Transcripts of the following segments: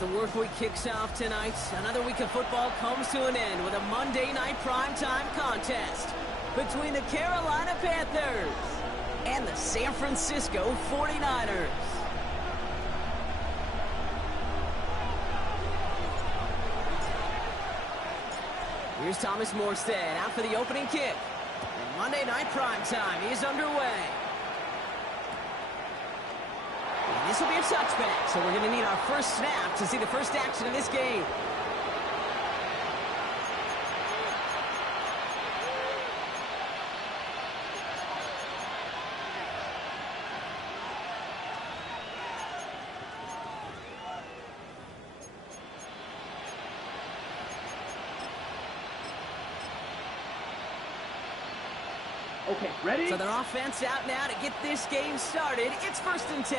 the work week kicks off tonight, another week of football comes to an end with a Monday night primetime contest between the Carolina Panthers and the San Francisco 49ers. Here's Thomas Morstead out for the opening kick. And Monday night primetime is underway. And this will be a touchback, so we're going to need our first snap to see the first action of this game. Okay, ready? So their offense out now to get this game started. It's 1st and 10.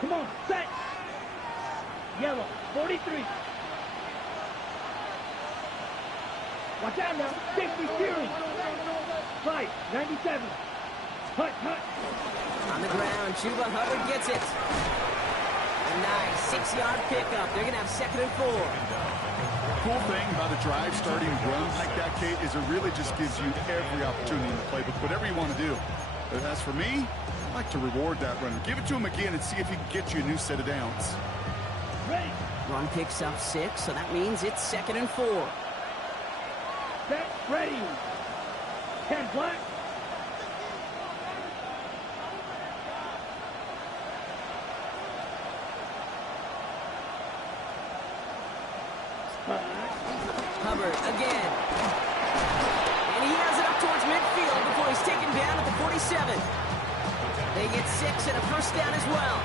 Come on, set. Yellow, 43. Watch out now. Safety Fury. Right, 97. Hut. On the ground, Chuba Hubbard gets it. A nice 6-yard pickup. They're going to have 2nd and 4. Cool thing about a drive starting run like that, Kate, is it really just gives you every opportunity in the playbook, whatever you want to do. But as for me, I like to reward that runner. Give it to him again and see if he can get you a new set of downs. Ready. Run picks up 6, so that means it's 2nd and 4. Set, ready. 10 black. Hubbard again. And he has it up towards midfield before he's taken down at the 47. They get 6 and a first down as well.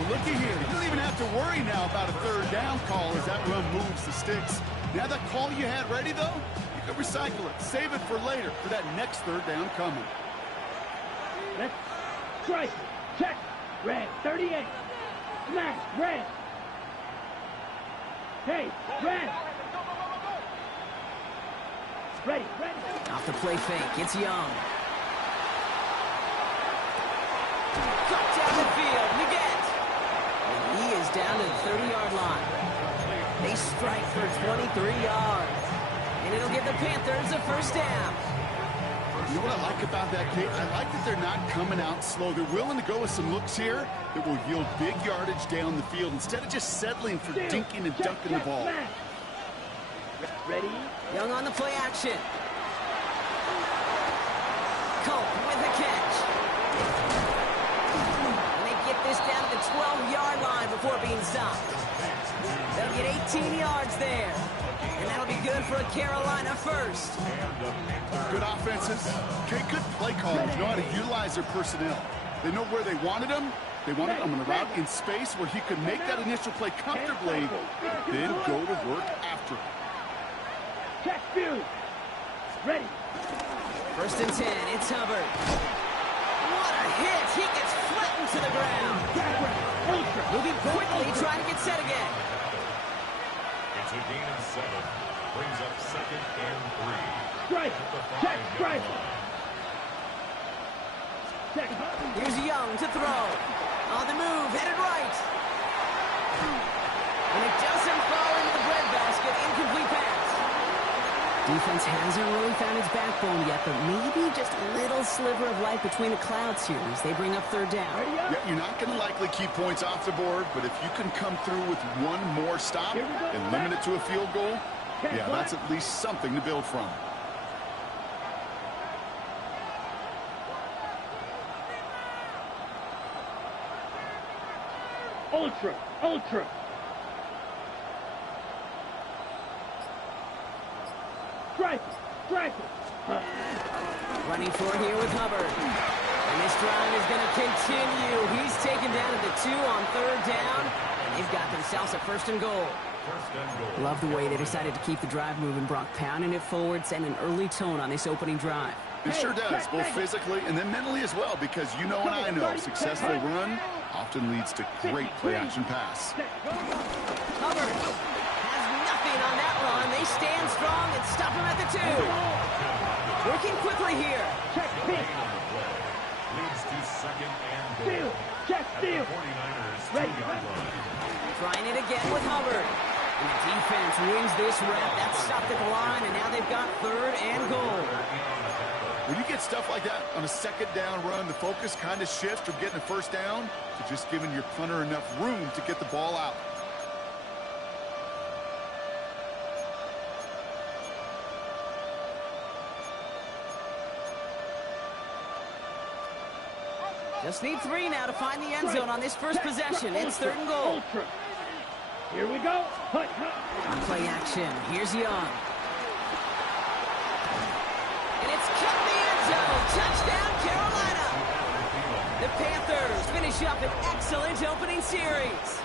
Well, looky here. You don't even have to worry now about a 3rd down call as that run moves the sticks. Now that call you had ready, though, you can recycle it. Save it for later for that next 3rd down coming. Let's strike. Check. Red, 38. Smash. Red. Hey, red. Ready. Off the play fake, it's Young. Cut down the field, Leggett. And he is down to the 30-yard line. They strike for 23 yards. And it'll give the Panthers a first down. You know what I like about that, Kate? I like that they're not coming out slow. They're willing to go with some looks here that will yield big yardage down the field instead of just settling for dinking and dunking the ball. Ready? Young on the play action. Culp with the catch. And they get this down to the 12-yard line before being stopped. They'll get 18 yards there. And that'll be good for a Carolina first. Good offenses. Okay, good play callers know how to utilize their personnel. They know where they wanted them. They wanted them on a route in space where he could make that initial play comfortably, then go to work after it. Check view. Ready. 1st and 10, it's Hubbard. What a hit! He gets flattened to the ground. Moving quickly, trying to get set again. It's a gain of 7. Brings up 2nd and 3. Strike. Check. Strike. Check. Here's Young to throw. On the move, headed right. And it doesn't fall into the breadbasket. Incomplete pass. Defense hasn't really found its backbone yet, but maybe just a little sliver of light between the clouds here as they bring up 3rd down. Yeah, you're not going to likely keep points off the board, but if you can come through with one more stop and limit it to a field goal, yeah, that's at least something to build from. Ultra. Strike. Running for it here with Hubbard. And this drive is going to continue. He's taken down at the 2 on 3rd down. And they've got themselves a 1st and goal. Love the way they decided to keep the drive moving. Brock pounding it forward, setting an early tone on this opening drive. It sure does, both physically and then mentally as well, because you know and I know successful run often leads to great play-action pass. Hubbard has nothing on that run. They stand strong and stop him at the 2. Working quickly here. Check pitch. Leads to 2nd and goal. Steal. Check steal. 49ers Ready. 2-yard line. Trying it again with Hubbard. And the defense wins this rep. That's stopped at the line, and now they've got 3rd and goal. When you get stuff like that on a 2nd down run, the focus kind of shifts from getting a 1st down to just giving your punter enough room to get the ball out. Just need 3 now to find the end zone on this first possession. It's 3rd and goal. Ultra. Here we go. Hut, hut. On play action, here's Young. And it's cut the end zone. Touchdown, Carolina. The Panthers finish up an excellent opening series.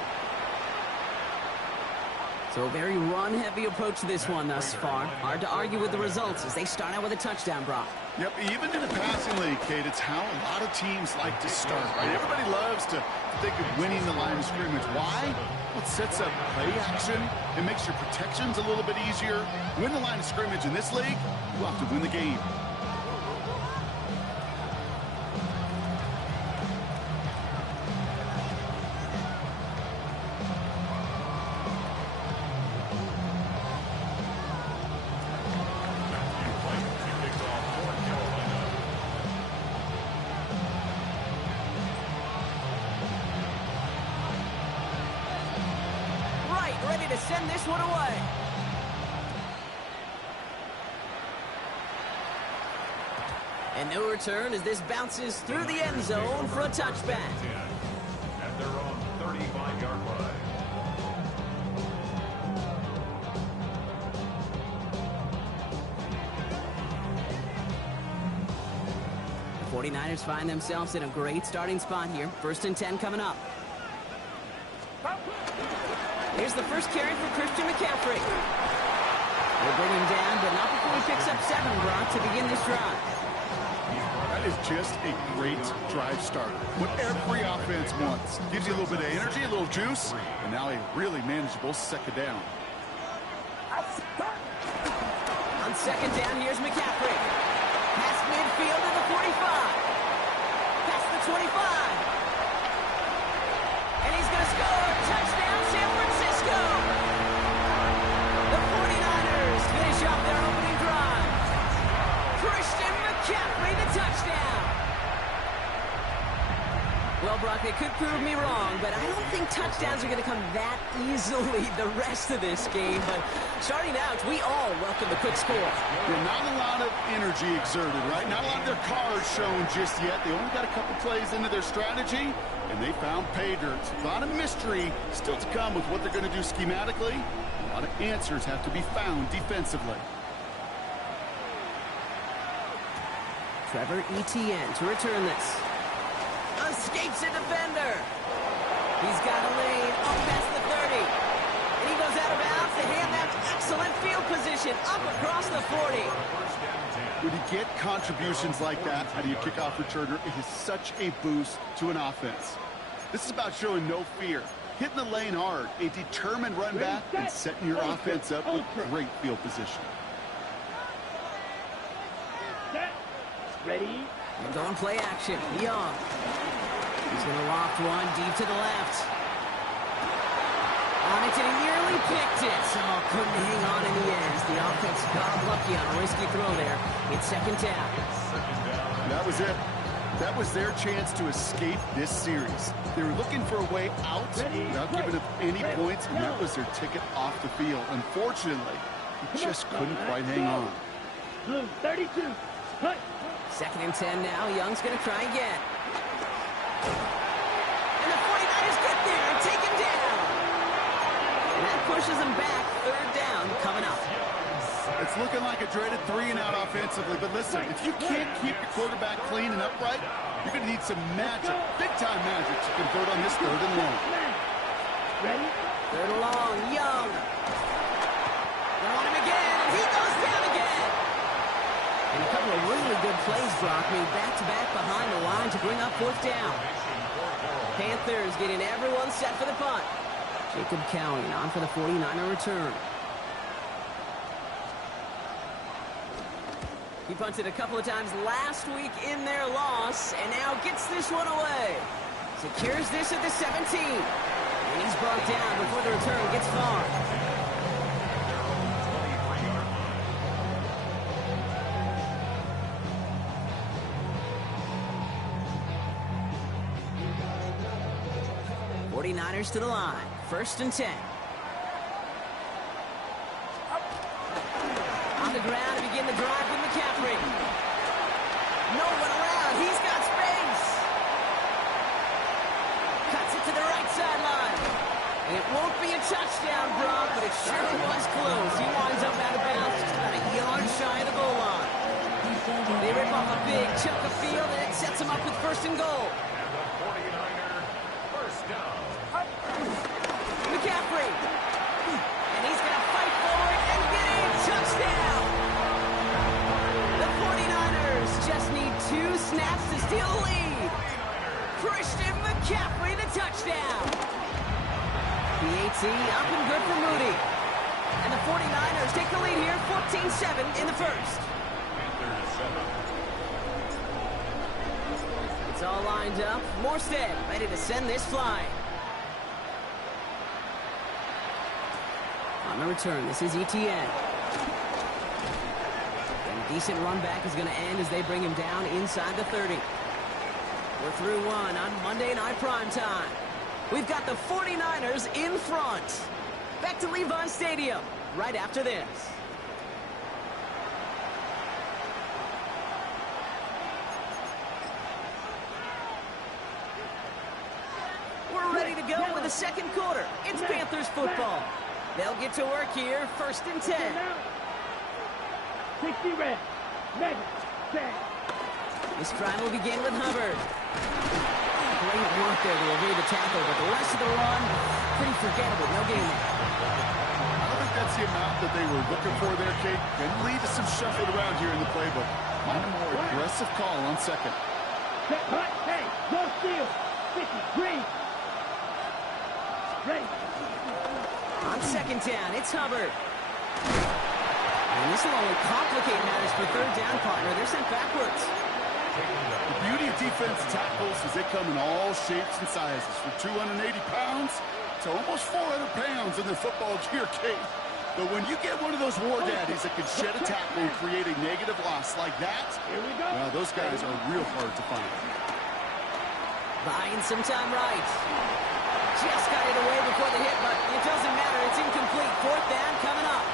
So a very run-heavy approach to this one thus far. Hard to argue with the results as they start out with a touchdown, Brock. Yep, even in the passing league, Kate, it's how a lot of teams like to start, right? Everybody loves to think of winning the line of scrimmage. Why? Well, it sets up play action. It makes your protections a little bit easier. Win the line of scrimmage in this league, you have to win the game. Ready to send this one away. And no return as this bounces through the end zone for a touchback. And they're on 35-yard line. The 49ers find themselves in a great starting spot here. 1st and 10 coming up. Here's the first carry for Christian McCaffrey. They'll bring him down, but not before he picks up 7, Brock, to begin this drive. That is just a great drive starter. What every offense wants. Gives you a little bit of energy, a little juice, and now a really manageable 2nd down. On 2nd down, here's McCaffrey. Past midfield to the 45. Past the 25. And he's going to score. Touchdown, San Francisco. The 49ers finish off their opening drive. Christian McCaffrey, the touchdown. Well, Brock, they could prove me wrong, but I don't think touchdowns are going to come that easily the rest of this game. But starting out, we all welcome the quick score. Yeah, not a lot of energy exerted, right? Not a lot of their cards shown just yet. They only got a couple plays into their strategy, and they found pay dirt. A lot of mystery still to come with what they're going to do schematically. A lot of answers have to be found defensively. Trevor Etienne to return this. Escapes a defender. He's got a lane up past the 30. And he goes out of bounds to hand that excellent field position up across the 40. When you get contributions like that out of your kickoff returner, it is such a boost to an offense. This is about showing no fear, hitting the lane hard, a determined run back, and setting your offense up with great field position. Set. Ready. And going play action. Young. He's going to loft one deep to the left. On it, and he nearly picked it. Oh, couldn't hang on in the end. The offense got lucky on a risky throw there. It's 2nd down. That was it. That was their chance to escape this series. They were looking for a way out without giving up any points, and that was their ticket off the field. Unfortunately, he just couldn't quite hang on. Blue 32. Hut. 2nd and 10 now. Young's going to try again. And the 49ers get there and take him down. And that pushes him back. 3rd down coming up. It's looking like a dreaded 3-and-out offensively, but listen, if you can't keep your quarterback clean and upright, you're going to need some magic, big-time magic to convert on this 3rd and long. Ready. 3rd and long. Young. They want him again, and he goes down again. And a couple of really good plays, Brock, made back-to-back behind the line to bring up 4th down. Panthers getting everyone set for the punt. Jacob Cowing on for the 49er return. He punted a couple of times last week in their loss, and now gets this one away. Secures this at the 17. And he's brought down before the return gets far. Niners to the line. 1st and 10. On the ground to begin the drive with McCaffrey. No one around. He's got space. Cuts it to the right sideline. It won't be a touchdown, Brock, but it sure was close. He winds up out of bounds just about a yard shy of the goal line. They rip off a big chunk of field, and it sets him up with 1st and goal. McCaffrey. And he's going to fight forward and get in. Touchdown. The 49ers just need 2 snaps to steal the lead. Christian McCaffrey, the touchdown. PAT up and good for Moody. And the 49ers take the lead here, 14-7 in the first. It's all lined up. Morstead ready to send this flying. On the return, this is ETN. And a decent run back is going to end as they bring him down inside the 30. We're through one on Monday Night Primetime. We've got the 49ers in front. Back to Levi Stadium right after this. We're ready to go with the second quarter. It's Panthers football. They'll get to work here, 1st and 10. 60 red. Mega. This drive will begin with Hubbard. Great work there to evade the tackle, but the rest of the run, pretty forgettable. No gain there. I don't think that's the amount that they were looking for there, Kate. Can lead to some shuffle around here in the playbook. Mind a more aggressive call on 2nd. Hey, no steal. 53. Ready. On 2nd down, it's Hubbard. And this will only complicate matters for 3rd down, partner. They're sent backwards. The beauty of defense tackles is they come in all shapes and sizes, from 280 pounds to almost 400 pounds in their football gear, Kate. But when you get one of those war daddies that can shed a tackle and create a negative loss like that, well, those guys are real hard to find. Buying some time right. Just got it away before the hit, but it doesn't matter. It's incomplete. 4th down coming up.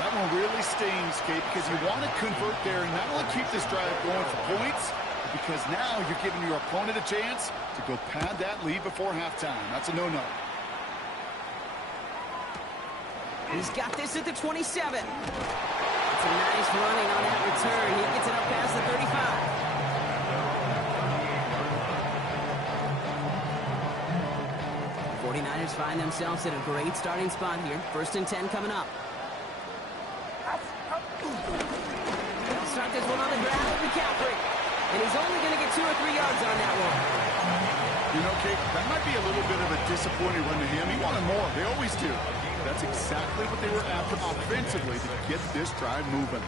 That one really stings, Kate, because you want to convert there and not only keep this drive going for points, but because now you're giving your opponent a chance to go pad that lead before halftime. That's a no-no. He's got this at the 27. It's a nice running on that return. He gets it up past the 35. 49ers find themselves at a great starting spot here. 1st and 10 coming up. They'll start this one on the ground with McCaffrey. And he's only going to get 2 or 3 yards on that one. You know, Kate, that might be a little bit of a disappointing run to him. He wanted more. They always do. That's exactly what they were after offensively to get this drive moving.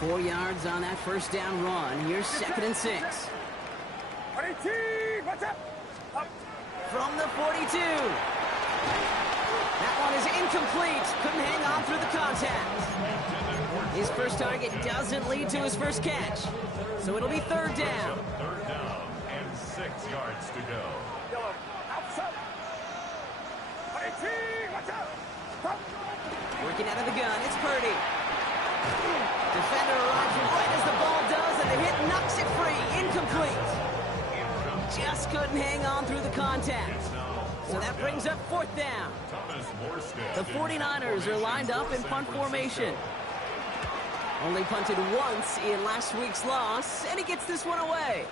4 yards on that 1st down run. Here's 2nd and 6. What's up? From the 42. That one is incomplete. Couldn't hang on through the contact. His first target doesn't lead to his first catch. So it'll be 3rd down. 3rd down and 6 yards to go. Working out of the gun, it's Purdy. Defender arrives right as the ball does, and the hit knocks it free. Incomplete. Just couldn't hang on through the contact. So that brings up 4th down. The 49ers are lined up in punt formation. Only punted once in last week's loss, and he gets this one away.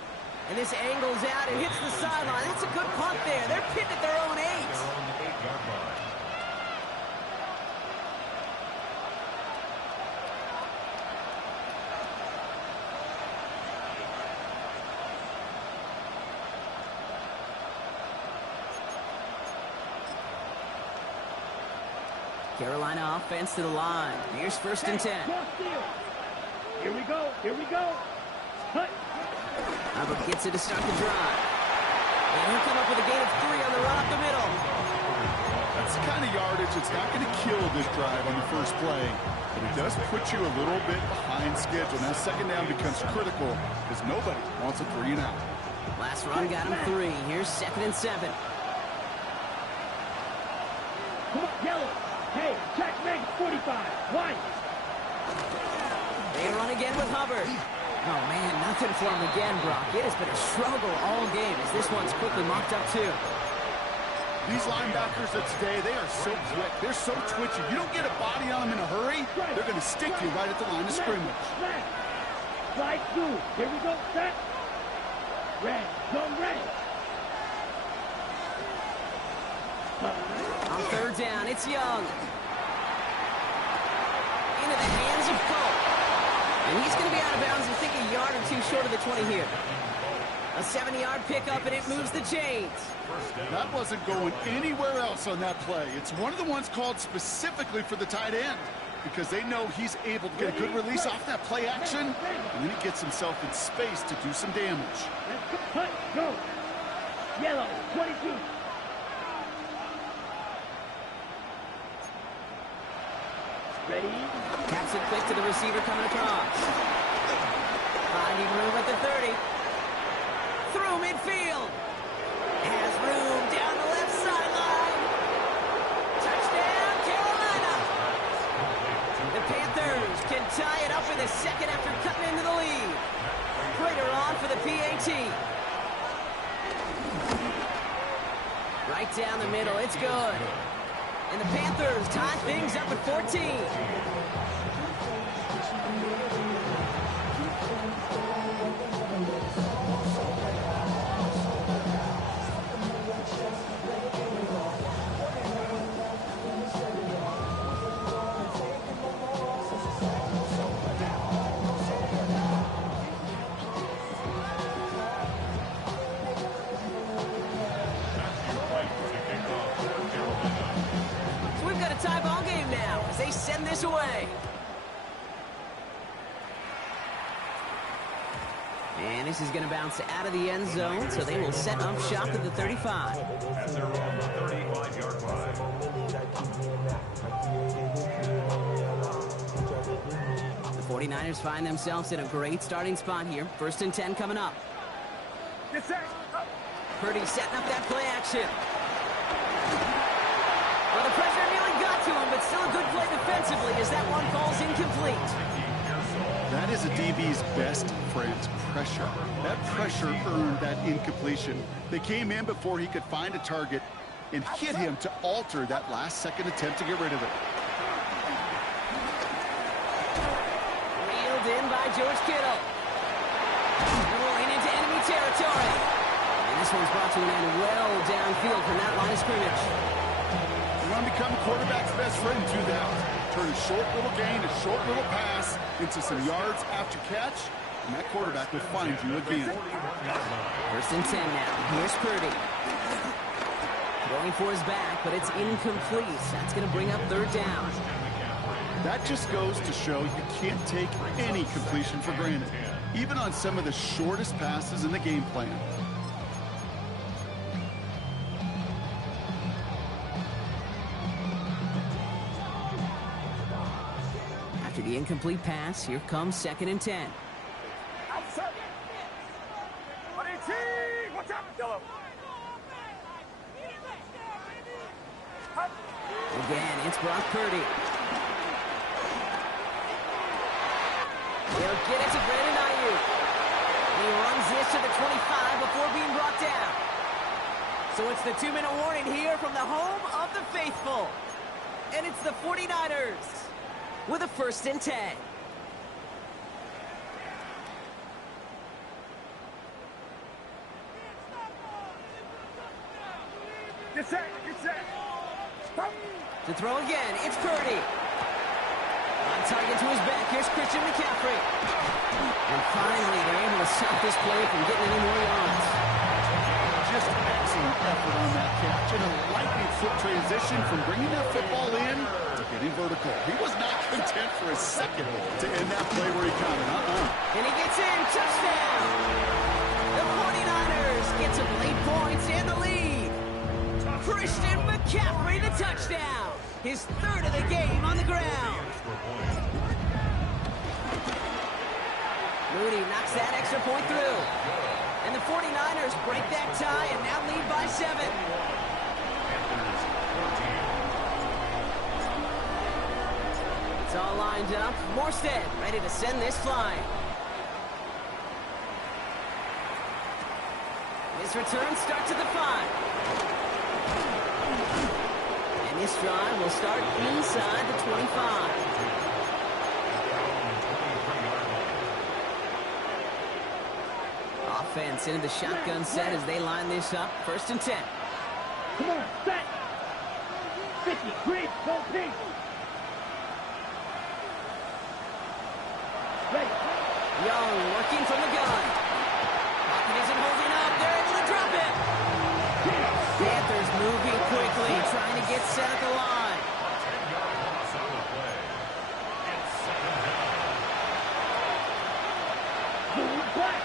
And this angles out and hits the sideline. That's a good punt there. They're pitting at their own 8. Carolina offense to the line. Here's 1st and 10. Here we go. Cut. Hubbard gets it to start the drive. And he'll come up with a gain of 3 on the run up the middle. That's the kind of yardage that's not going to kill this drive on the first play, but it does put you a little bit behind schedule. Now second down becomes critical because nobody wants a 3 and out. Last run got him 3. Here's 2nd and 7. Come on, yellow. Hey, Jack Meg, 45. Wide. They run again with Hubbard. Oh, man, nothing for him again, Brock. It has been a struggle all game as this one's quickly mocked up, too. These linebackers of today, they are so quick. They're so twitchy. You don't get a body on them in a hurry, they're going to stick you right at the line of scrimmage. Slide through. Here we go. Set. Red. Go red. On 3rd down, it's Young. Into the hands of Cole. And he's going to be out of bounds, I think, a yard or 2 short of the 20 here. A 70-yard pickup, and it moves the chains. That wasn't going anywhere else on that play. It's one of the ones called specifically for the tight end because they know he's able to get a good release off that play action, and then he gets himself in space to do some damage. Cut. Go. Yellow. 22. Ready? Taps it quick to the receiver coming across. Finding room at the 30. Through midfield. Has room down the left sideline. Touchdown, Carolina. The Panthers can tie it up in the 2nd after cutting into the lead. Prater on for the PAT. Right down the middle. It's good. And the Panthers tie things up at 14. Tie ball game now as they send this away. And this is going to bounce out of the end zone, so they will set up shop at the 35. As they're on the 35-yard line. The 49ers find themselves in a great starting spot here. 1st and 10 coming up. Purdy setting up that play action. Well, the pressure nearly got to him, but still a good play defensively as that one falls incomplete. That is a DB's best friend, pressure. That pressure earned that incompletion. They came in before he could find a target and hit him to alter that last-second attempt to get rid of it. Reeled in by George Kittle. Rolling into enemy territory. And this one's brought to an end well downfield from that line of scrimmage. You want to become a quarterback's best friend, do that. Turn a short little gain, a short little pass into some yards after catch, and that quarterback will find you again. 1st and 10 now. Here's Purdy. Going for his back, but it's incomplete. That's going to bring up 3rd down. That just goes to show you can't take any completion for granted, even on some of the shortest passes in the game plan. After the incomplete pass, here comes 2nd and 10. Again, it's Brock Purdy. He'll get it to Brandon Ayuk. He runs this to the 25 before being brought down. So it's the 2-minute warning here from the home of the faithful. And it's the 49ers with a 1st and 10. Get set, get set. Stop. To throw again, it's Purdy. On target to his back, here's Christian McCaffrey. And finally, they're able to stop this play from getting any more yards. Just excellent effort on that catch. And a lightning foot transition from bringing that football in to getting vertical. He was not content for a second to end that play where he counted. And he gets in, touchdown! The 49ers Panthers get some late points and the lead. Christian McCaffrey, the touchdown. His third of the game on the ground. Moody knocks that extra point through. And the 49ers break that tie and now lead by 7. It's all lined up. Morstead ready to send this flying. His return starts at the 5. And this drive will start inside the 25. Offense into the shotgun set as they line this up. 1st and 10. Come on, set. 50, green, go pink. Ready. Young working from the gun. Pocket isn't holding up. They're able to drop it. Panthers moving quickly, trying to get set at the line. 10-yard loss on the play. It's 2nd down. Move back.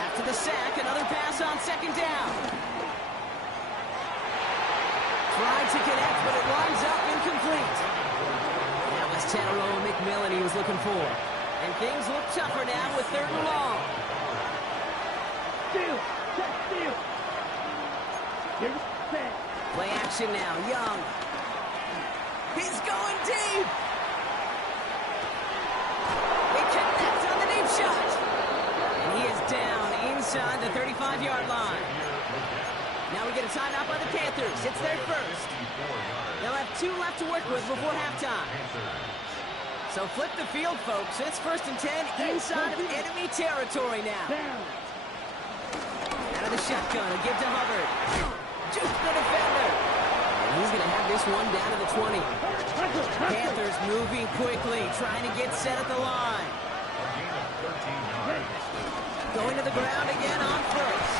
After the sack, another pass on 2nd down. Tried to connect, but it winds up incomplete. That was Tannero McMillan he was looking for. And things look tougher now with 3rd and long. Steal, check steal. Here's set. Play action now, Young. He's going deep. They connect on the deep shot. And he is down inside the 35-yard line. Now we get a timeout by the Panthers. It's their first. They'll have 2 left to work with before halftime. So flip the field, folks. It's 1st and 10 inside of enemy territory now. Down. Out of the shotgun, a give to Hubbard. Juke the defender. And he's going to have this one down to the 20. Panthers moving quickly, trying to get set at the line. A gain of 13 yards. Going to the ground again on 1st.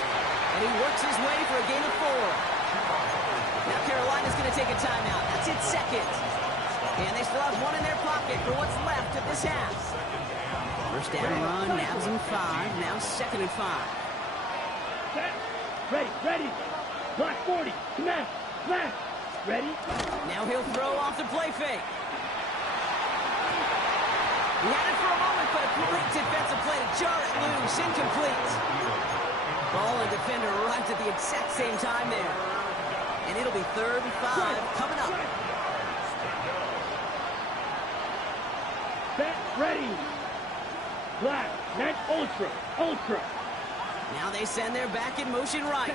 And he works his way for a gain of 4. Now Carolina's going to take a timeout. That's its 2nd. And they still have 1 in their pocket for what's left of this half. 1st down run, nabs him 5. Now 2nd and 5. Set. Ready, ready. Block 40. Smash, smash. Ready. Now he'll throw off the play fake. He had it for a moment, but a great defensive play to jar it loose. Incomplete. Ball and defender arrived at the exact same time there. And it'll be 3rd and 5 coming up. Set, ready. Black, net ultra, ultra. Now they send their back in motion right.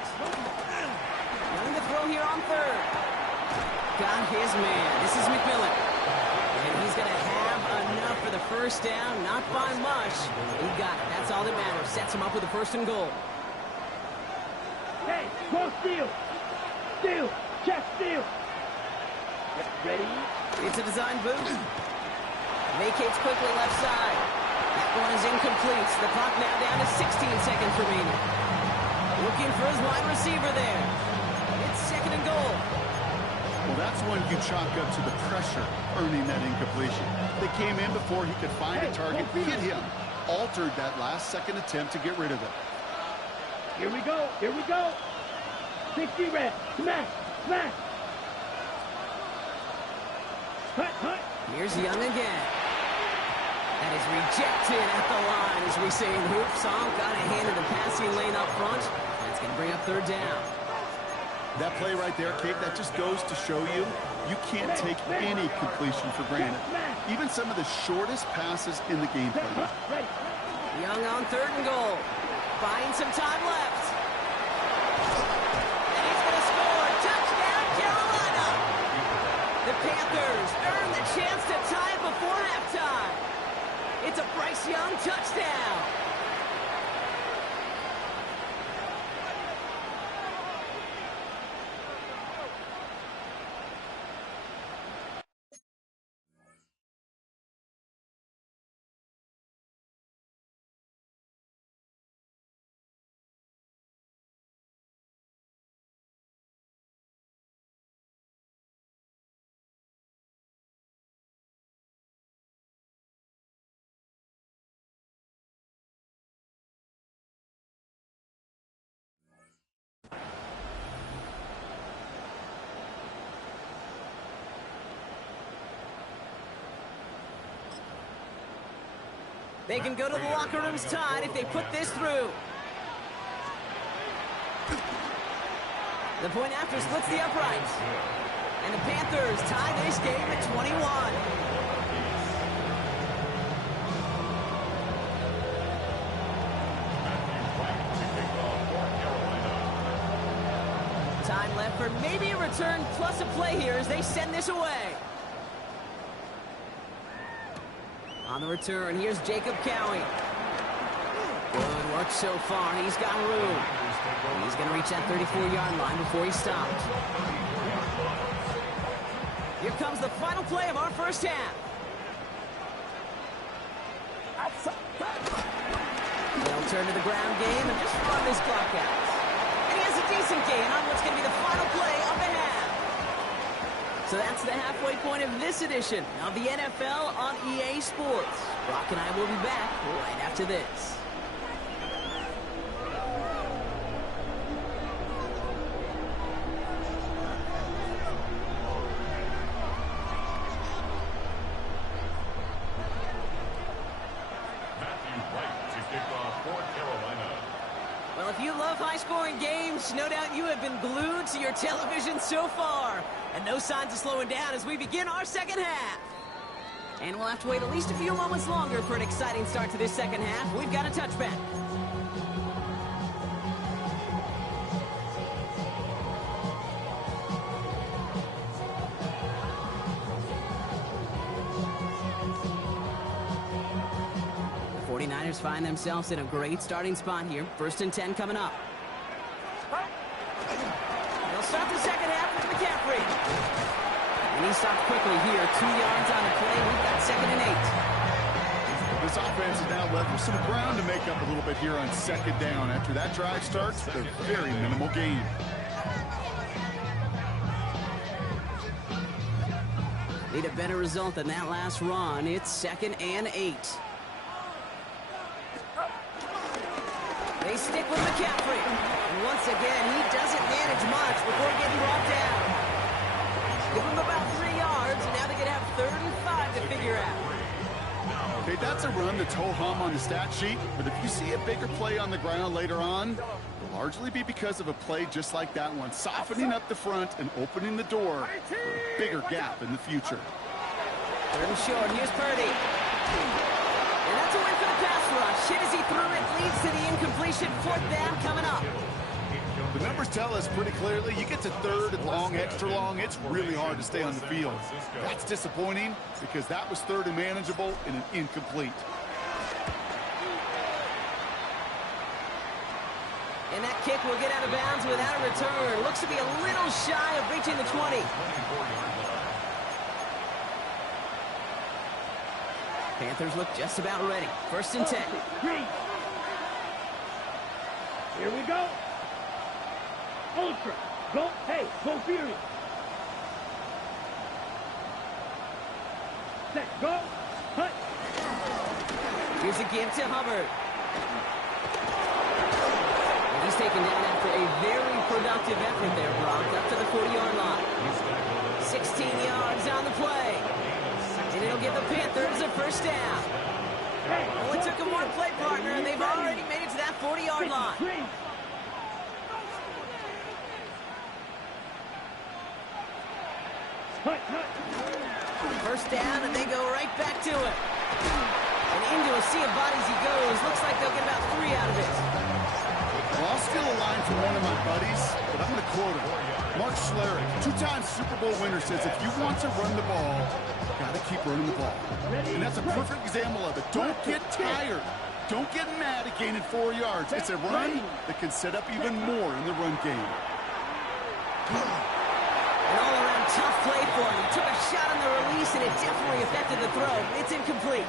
Running the throw here on 3rd. Got his man. This is McMillan. And he's going to have enough for the 1st down. Not by much. He got it. That's all that matters. Sets him up with a 1st and goal. Hey, go steal. Steal, check steal. Ready. It's a design boot. Vacates quickly left side. That one is incomplete. The clock now down to 16 seconds remaining. Looking for his wide receiver there. It's 2nd and goal. Well, that's one you chalk up to the pressure earning that incompletion. They came in before he could find a target, hit him, altered that last 2nd attempt to get rid of it. Here we go, here we go. 60 red, smash, smash. Hut, hut. Here's Young again. That is rejected at the line, as we say in hoops. Got a hand in the passing lane up front. That's going to bring up 3rd down. That play right there, Kate, that just goes to show you, you can't take any completion for granted. Even some of the shortest passes in the game plan. Young on 3rd and goal. Buying some time left. And he's going to score. Touchdown, Carolina. The Panthers earn the chance to tie it before halftime. It's a Bryce Young touchdown. They can go to the locker rooms tied if they put this through. The point after splits the uprights. And the Panthers tie this game at 21. Time left for maybe a return plus a play here as they send this away. On the return, here's Jacob Cowie. Good work so far. He's got room. He's going to reach that 34-yard line before he stops. Here comes the final play of our first half. They'll turn to the ground game and just run this clock out. And he has a decent gain on what's going to be the final play of the half. So that's the halfway point of this edition of the NFL on EA Sports. Brock and I will be back right after this. Well, if you love high-scoring games, no doubt you have been glued to your television so far. And no signs of slowing down as we begin our second half. And we'll have to wait at least a few moments longer for an exciting start to this second half. We've got a touchback. The 49ers find themselves in a great starting spot here. 1st and 10 coming up. They'll start the second half with McCaffrey. And he stops quickly here. 2 yards on the play. We've got 2nd and 8. This offense is now left with some ground to make up a little bit here on 2nd down. After that drive starts with a very minimal gain. Need a better result than that last run. It's 2nd and 8. They stick with McCaffrey. And once again, he doesn't manage much before getting brought down. Give him about 3 yards, and now they're going to have 3rd and 5 to figure out. Okay, that's a run that's ho-hum on the stat sheet, but if you see a bigger play on the ground later on, it'll largely be because of a play just like that one, softening up the front and opening the door for a bigger gap in the future. 3rd and short, here's Purdy. And that's a win for the pass rush. Hit as he threw it, leads to the incompletion. 4th down coming up. The numbers tell us pretty clearly, you get to 3rd and long, extra long, it's really hard to stay on the field. That's disappointing because that was 3rd and manageable and an incomplete. And that kick will get out of bounds without a return. Looks to be a little shy of reaching the 20. Panthers look just about ready. 1st and 10. Here we go. Ultra. Go. Hey, go furious. Set. Go. Hut. Here's a give to Hubbard. And he's taken down after a very productive effort there, Brock, up to the 40-yard line. 16 yards on the play. And it'll give the Panthers a 1st down. Only took them one play partner, and they've already made it to that 40-yard line. First down, and they go right back to it. And into a sea of bodies he goes. Looks like they'll get about 3 out of it. Well, I'll steal a line from one of my buddies, but I'm going to quote him. Mark Schlereth, 2-time Super Bowl winner, says if you want to run the ball, you got to keep running the ball. And that's a perfect example of it. Don't get tired. Don't get mad at gaining 4 yards. It's a run that can set up even more in the run game. An all-around tough play for him. He took a shot on the release, and it definitely affected the throw. It's incomplete.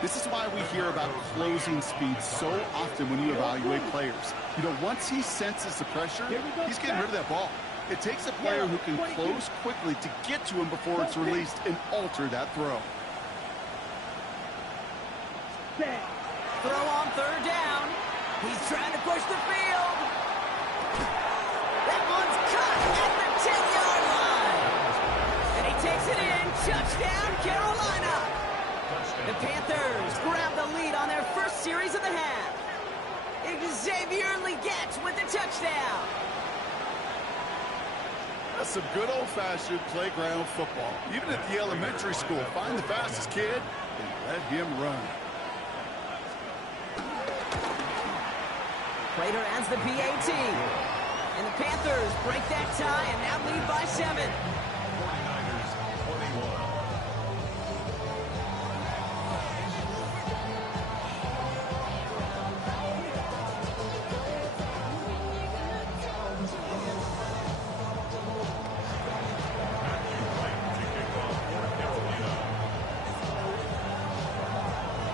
This is why we hear about closing speed so often when you evaluate players. You know, once he senses the pressure, he's getting rid of that ball. It takes a player who can close quickly to get to him before it's released and alter that throw. Throw on 3rd down. He's trying to push the field. That one's caught at the 10-yard line. And he takes it in. Touchdown, Carolina. The Panthers grab Xavier Leggett with the touchdown. That's some good old-fashioned playground football. Even at the elementary school, find the fastest kid and let him run. Prater adds the PAT. And the Panthers break that tie and now lead by 7. 49ers 21.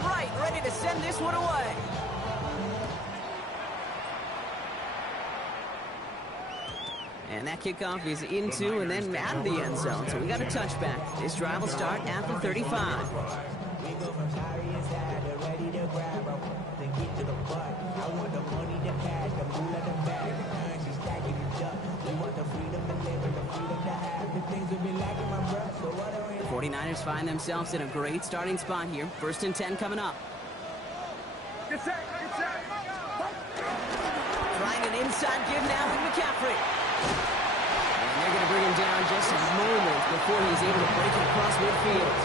Right, ready to send this one away. And that kickoff is into and then out of the end zone. So we got a touchback. This drive will start at the 35. The 49ers find themselves in a great starting spot here. 1st and 10 coming up. Trying an inside give now with McCaffrey. And they're going to bring him down just a moment before he's able to break it across midfield.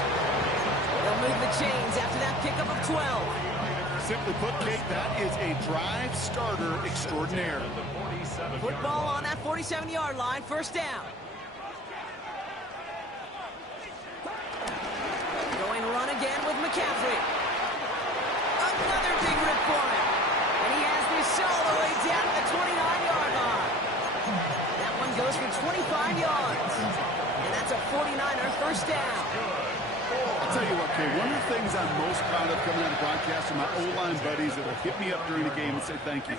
They'll move the chains after that pickup of 12. Simply put, Kate, that is a drive starter extraordinaire. Football on that 47-yard line, 1st down. Going run again with McCaffrey. Another big rip for him. And he has this all the way down to the 29-yard line. That one goes for 25 yards. And that's a 49er 1st down. I'll tell you what, Kate, one of the things I'm most proud of coming out of broadcast are my O-line buddies that will hit me up during the game and say thank you.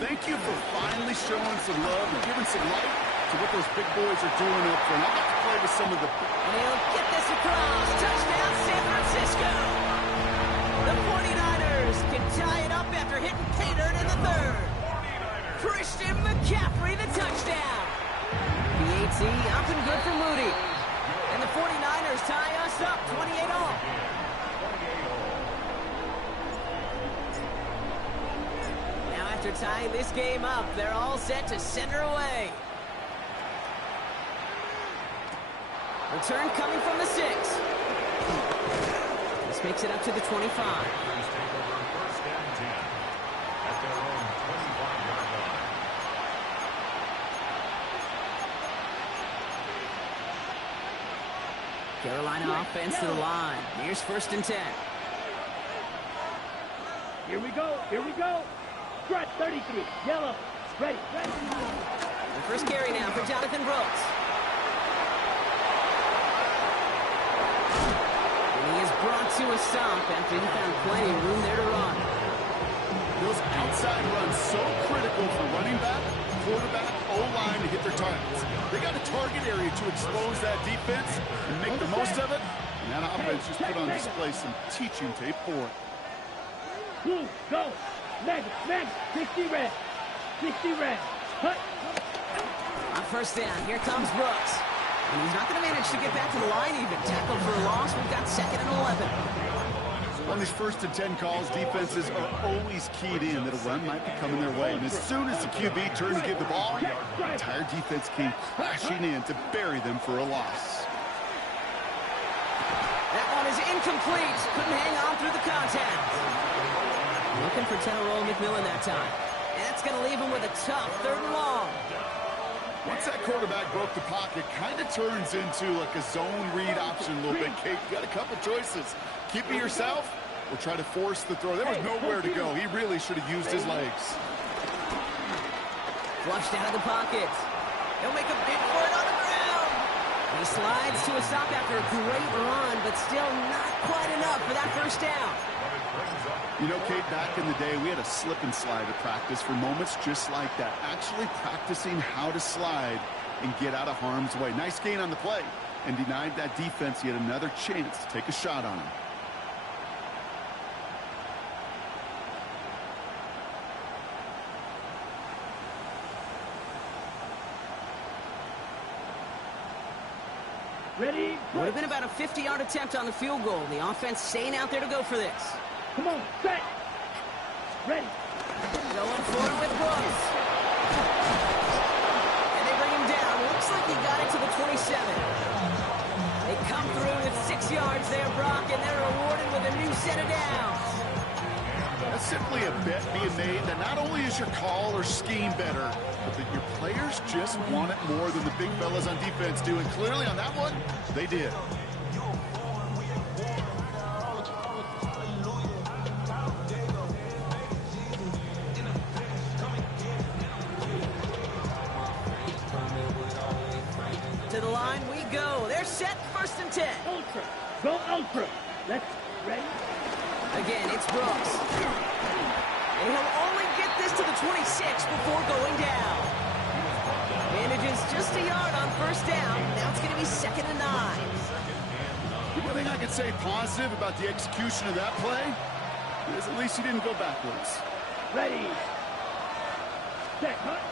Thank you for finally showing some love and giving some light to what those big boys are doing up front. I got to play with some of the... And he'll get this across. Touchdown, San Francisco. The 49ers can tie it up after hitting pay dirt in the 3rd. Christian McCaffrey, the touchdown. PAT up and good for Moody. And the 49ers tie us up 28-all. Now after tying this game up, they're all set to send her away. Return coming from the 6. This makes it up to the 25. Take over 1st and 10 at their own 25-yard line. Carolina offense to the line. Here's 1st and 10. Here we go. Here we go. Stretch 33. Yellow. Ready. The first carry now for Jonathan Brooks. And he is brought to a stop after he found plenty of room there to run. Those outside runs so critical for running back, quarterback, O-line to hit their targets. They got a target area to expose that defense and make the most of it. And that offense just put on display some teaching tape for it. Blue, go. Meg, 60 red. 60 red. Hut. On 1st down, here comes Brooks. And he's not going to manage to get back to the line even. Tackle for a loss. We've got 2nd and 11. On these 1st and 10 calls, defenses are always keyed in that a run might be coming their way. And as soon as the QB turned to give the ball, the entire defense came crashing in to bury them for a loss. That one is incomplete. Couldn't hang on through the contact. Looking for Teneroll McMillan that time. And that's going to leave him with a tough 3rd and long. Once that quarterback broke the pocket, kind of turns into like a zone read option a little bit. Kate, you got a couple choices. Keep it yourself or try to force the throw. There was nowhere to go. He really should have used his legs. Flushed out of the pocket. He'll make a big for it on the ground. He slides to a stop after a great run, but still not quite enough for that 1st down. You know, Kate, back in the day, we had a slip and slide at practice for moments just like that. Actually practicing how to slide and get out of harm's way. Nice gain on the play and denied that defense yet another chance to take a shot on him. Ready. Would have been about a 50-yard attempt on the field goal. The offense staying out there to go for this. Come on. Set. Ready. The Going for it with Brooks. And they bring him down. Looks like he got it to the 27. They come through with 6 yards there, Brock, and they're rewarded with a new set of downs. That's simply a bet being made that not only is your call or scheme better, but that your players just want it more than the big fellas on defense do. And clearly on that one, they did. To the line we go. They're set, 1st and 10. Ultra. Go ultra. Let's ready. Again, it's Brooks. And he'll only get this to the 26 before going down. Manages just a yard on 1st down. Now it's going to be 2nd and 9. The only thing I can say positive about the execution of that play is at least he didn't go backwards. Ready. Set. Hunt.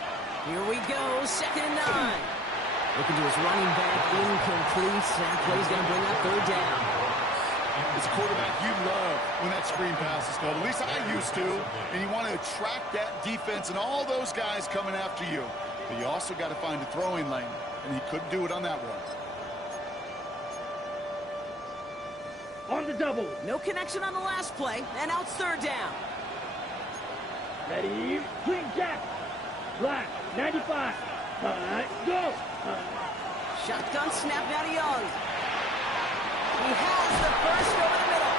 Here we go, 2nd and 9. Looking to his running back, incomplete. That play's going to bring up 3rd down. As a quarterback, you love when that screen pass is called. At least I used to. And you want to attract that defense and all those guys coming after you. But you also got to find a throwing lane. And he couldn't do it on that one. On the double. No connection on the last play. And now it's 3rd down. Ready. Swing jack. Black. 95. Go. Shotgun snap now to Young. He has the first over the middle.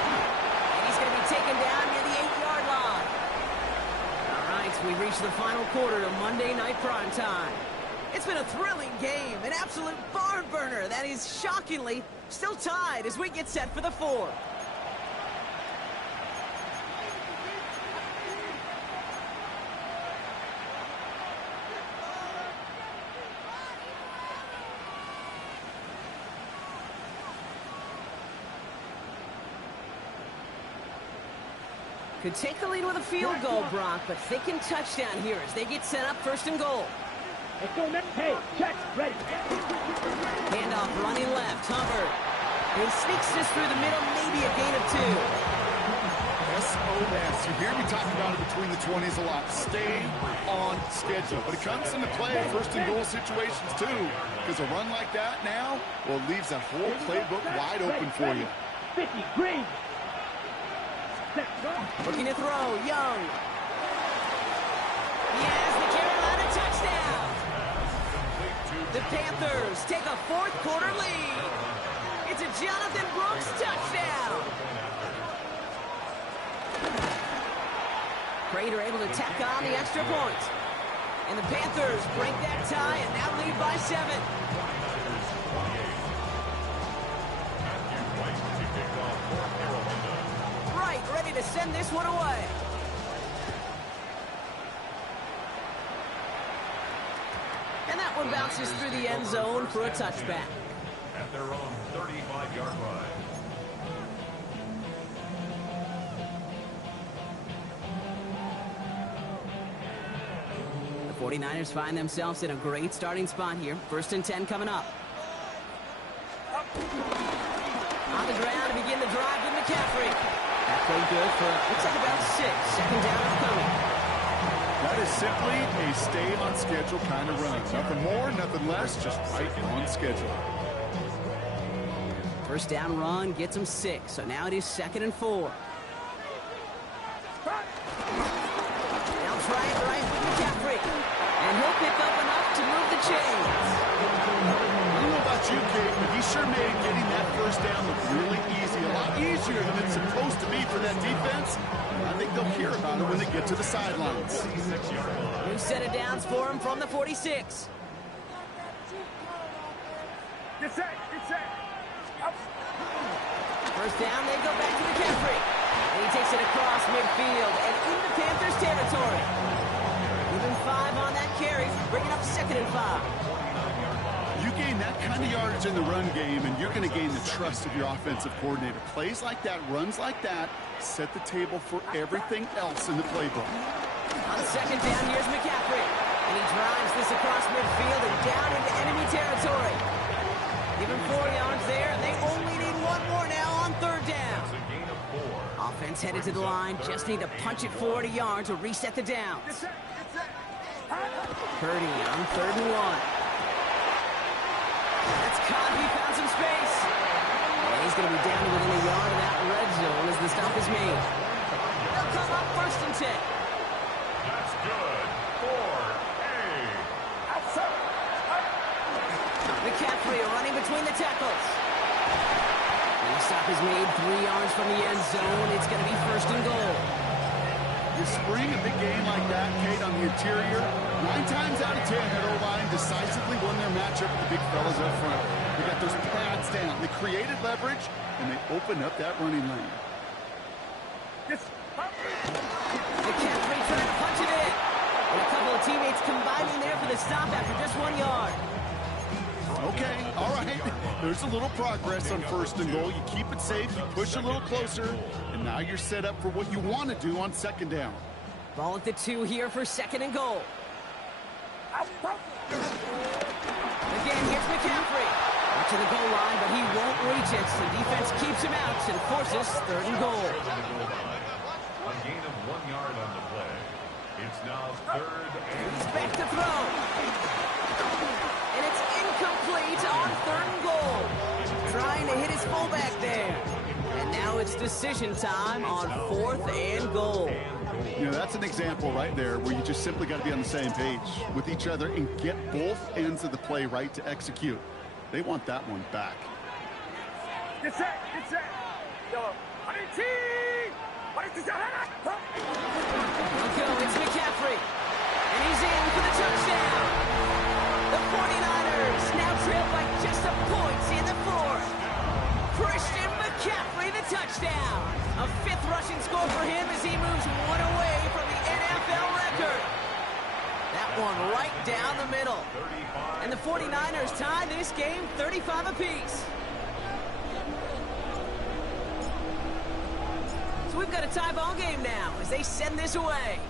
And he's going to be taken down near the 8-yard line. All right, we reach the final quarter of Monday Night Prime Time. It's been a thrilling game, an absolute barn burner that is shockingly still tied as we get set for the 4th. Could take the lead with a field goal, Brock, but thinking touchdown here as they get set up 1st and goal. Let's go next. Hey, check. Ready. Handoff running left. Hubbard. And he sneaks this through the middle, maybe a gain of 2. SOS. You hear me talking about it between the 20s a lot. Stay on schedule. But it comes into play in 1st and goal situations too. Because a run like that now, well, it leaves that whole playbook wide open for you. 50. Green. Looking to throw, Young. He has the Carolina touchdown. The Panthers take a 4th quarter lead. It's a Jonathan Brooks touchdown. Prater able to tack on the extra point. And the Panthers break that tie and now lead by 7. Ready to send this one away. And that one bounces through the end zone for a touchback. At their own 35-yard line. The 49ers find themselves in a great starting spot here. 1st and 10 coming up. On the ground to begin the drive with McCaffrey. That play good for, looks like about 6. 2nd down upcoming. That is simply a stay on schedule kind of run. Nothing more, nothing less, just right on schedule. 1st down run gets him 6. So now it is 2nd and 4. They'll try it right with McCaffrey. And he'll pick up enough to move the chains. I don't know about you, Kate, but he sure made getting that 1st down look really easy. A lot easier than it's supposed to be for that defense. I think they'll hear about it when they get to the sidelines. New set of downs for him from the 46. Get set. 1st down, they go back to McCaffrey. And he takes it across midfield and into Panthers territory. Even 5 on that carry, bringing up 2nd and 5. You gain that kind of yardage in the run game, and you're going to gain the trust of your offensive coordinator. Plays like that, runs like that, set the table for everything else in the playbook. On 2nd down, here's McCaffrey. And he drives this across midfield and down into enemy territory. Give him 4 yards there, and they only need 1 more now on 3rd down. It's a gain of 4. Offense It's headed to the line. Just need to punch it 40 yards or reset the downs. Purdy on 3rd and 1. That's caught. He found some space. And he's going to be down to within a yard of that red zone as the stop is made. They'll come up 1st and 10. That's good. 4A. McCaffrey running between the tackles. And the stop is made 3 yards from the end zone. It's going to be 1st and goal. You spring a big game like that, Kate, on the interior, 9 times out of 10, that O-line decisively won their matchup with the big fellas up front. They got those pads down. They created leverage, and they opened up that running lane. McCaffrey trying to punch it in. And a couple of teammates combining there for the stop after just 1 yard. Okay, all right. There's a little progress on 1st and goal. You keep it safe, you push a little closer, and now you're set up for what you want to do on 2nd down. Ball at the 2 here for 2nd and goal. Again, here's McCaffrey. Up to the goal line, but he won't reach it. The defense keeps him out and forces 3rd and goal. A gain of 1 yard on the play. It's now 3rd and He's back to throw. And it's incomplete on 3rd and goal. Trying to hit his fullback there. And now it's decision time on 4th and goal. You know, that's an example right there where you just simply got to be on the same page with each other and get both ends of the play right to execute. They want that one back. Get set. Yellow. Let's go, it's McCaffrey. And he's in for the touchdown. The 49ers now trail by just a point in the 4th. Christian McCaffrey, the touchdown. A 5th rushing score for him as he moves 1 away from the NFL record. That one right down the middle. And the 49ers tie this game 35 apiece. So we've got a tie ball game now as they send this away.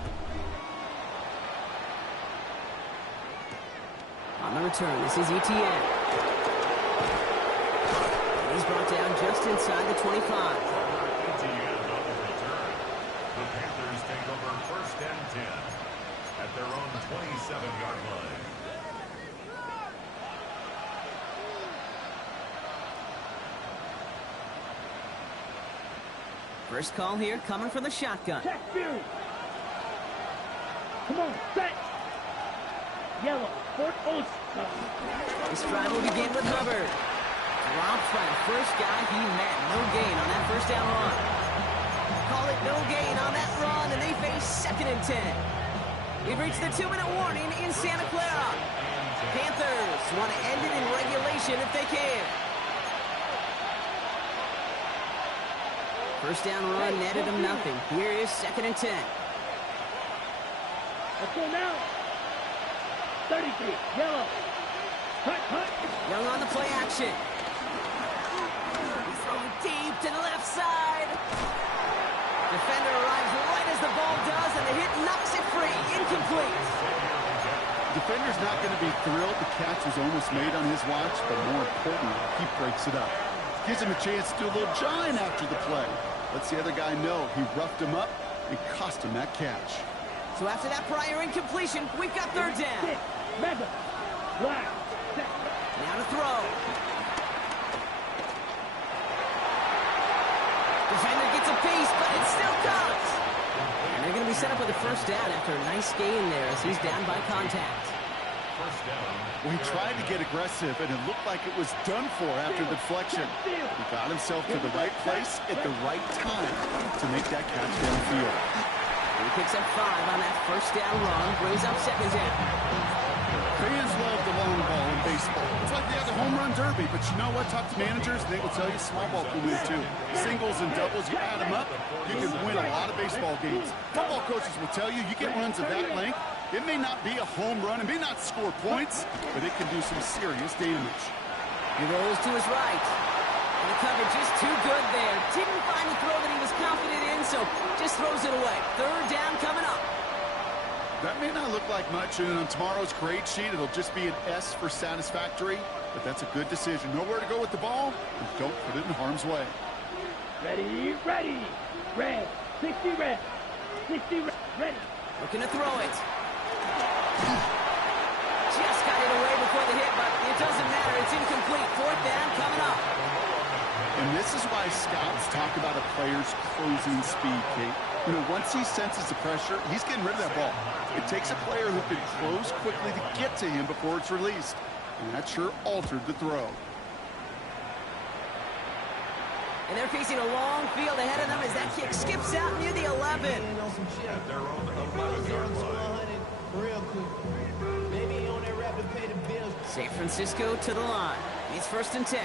On the return, this is ETN. He's brought down just inside the 25. ETN on the return. The Panthers take over 1st and 10 at their own 27-yard line. First call here coming from the shotgun. Check view. Come on, set. Yellow, Fort Oster. This drive will begin with Hubbard. Drops by the first guy he met. No gain on that 1st down run. Call it no gain on that run, and they face 2nd and 10. We've reached the 2-minute warning in Santa Clara. Panthers want to end it in regulation if they can. First down run netted him nothing. Here is 2nd and 10. Let's go now. 33, yellow. Hut. Young on the play action. He's throwing deep to the left side. Defender arrives right as the ball does, and the hit knocks it free. Incomplete. Defender's not going to be thrilled the catch was almost made on his watch, but more importantly, he breaks it up. Gives him a chance to do a little jawing after the play. Lets the other guy know he roughed him up and cost him that catch. So after that prior incompletion, we've got 3rd down. Mega. Black. Now to throw. Defender gets a piece, but it still comes. And they're going to be set up with a 1st down after a nice gain there as he's down by contact. 1st down. Well, he tried to get aggressive, and it looked like it was done for after the deflection. He got himself to the right place at the right time to make that catch downfield. He picks up 5 on that 1st down run, brings up 2nd down. Fans love the long ball in baseball. It's like they have the home run derby, but you know what? Talk to managers, and they will tell you small ball can win too. Singles and doubles, you add them up, you can win a lot of baseball games. Football coaches will tell you, you get runs of that length, it may not be a home run, it may not score points, but it can do some serious damage. He rolls to his right. And the coverage is too good there. Didn't find the throw that he was confident in, so just throws it away. 3rd down coming up. That may not look like much, and on tomorrow's grade sheet, it'll just be an S for satisfactory, but that's a good decision. Know where to go with the ball, and don't put it in harm's way. Ready. Red. 60 red. 60 red. Ready. Looking to throw it. Just got it away before the hit, but it doesn't matter. It's incomplete. Fourth down coming up. And this is why scouts talk about a player's closing speed, Kate. You know, once he senses the pressure, he's getting rid of that ball. It takes a player who can close quickly to get to him before it's released. And that sure altered the throw. And they're facing a long field ahead of them as that kick skips out near the 11. At their own 11-yard line. San Francisco to the line. It's 1st and 10.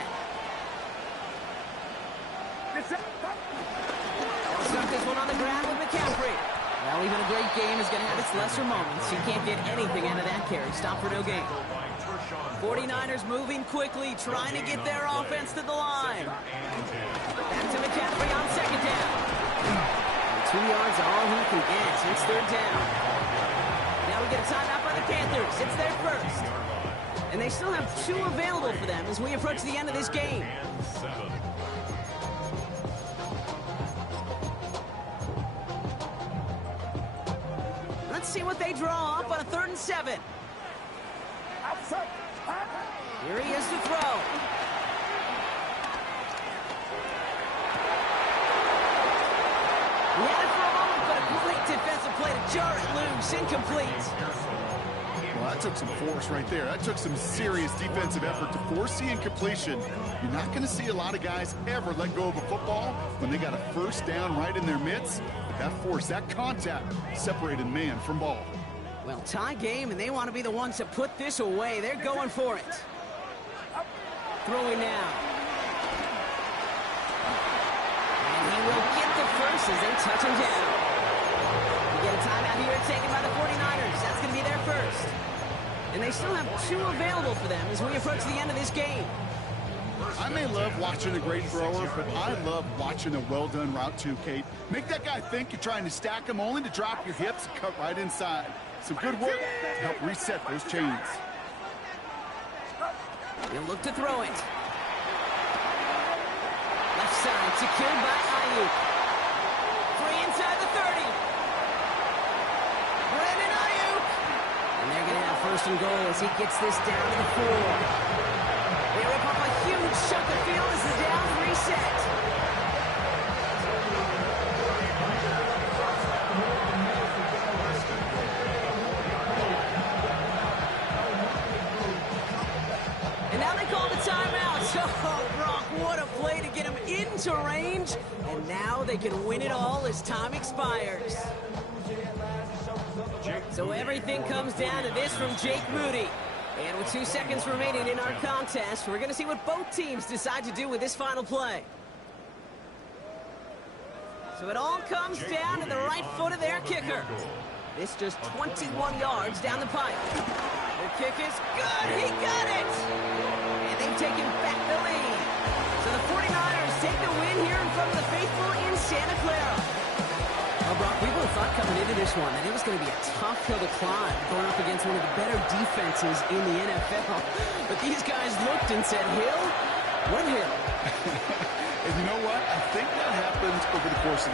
Stuck this one on the ground with McCaffrey. Well, even a great game is going to have its lesser moments. He can't get anything out of that carry. Stop for no gain. 49ers moving quickly, trying to get their offense to the line. Back to McCaffrey on 2nd down. And 2 yards are all he can get. It's 3rd down. Now we get a timeout by the Panthers. It's their first. And they still have 2 available for them as we approach the end of this game. Let's see what they draw up on a 3rd and 7. Here he is to throw. He had it for a moment, but a great defensive play to jar it loose. Incomplete. Well, that took some force right there. That took some serious defensive effort to force the incompletion. You're not going to see a lot of guys ever let go of a football when they got a 1st down right in their midst. But that force, that contact, separated man from ball. Well, tie game, and they want to be the ones to put this away. They're going for it. Throwing now. And he will get the first as they touch him down. We get a timeout here taken by the 49ers. That's going to be their first. And they still have 2 available for them as we approach the end of this game. I may love watching a great thrower, but I love watching a well-done route too, Kate. Make that guy think you're trying to stack him only to drop your hips and cut right inside. Some good work to help reset those chains. He'll look to throw it. Left side secured by Ayuk. Free inside the 30. Brandon Ayuk. And they're going to have 1st and goal as he gets this down to the 4. They rip up a huge chunk of field as the downs reset. And now they call the timeout. Oh, Brock, what a play to get him into range. And now they can win it all as time expires. So everything comes down to this from Jake Moody. And with 2 seconds remaining in our contest, we're going to see what both teams decide to do with this final play. So it all comes down to the right foot of their kicker. This just 21 yards down the pipe. The kick is good. He got it. And they've taken back the lead. So the 49ers take the win here in front of the faithful in Santa Clara. Well, Brock, we both thought coming into this one that it was going to be a tough hill to climb, going up against one of the better defenses in the NFL. But these guys looked and said, hill? What hill? And you know what? I think that happened over the course of the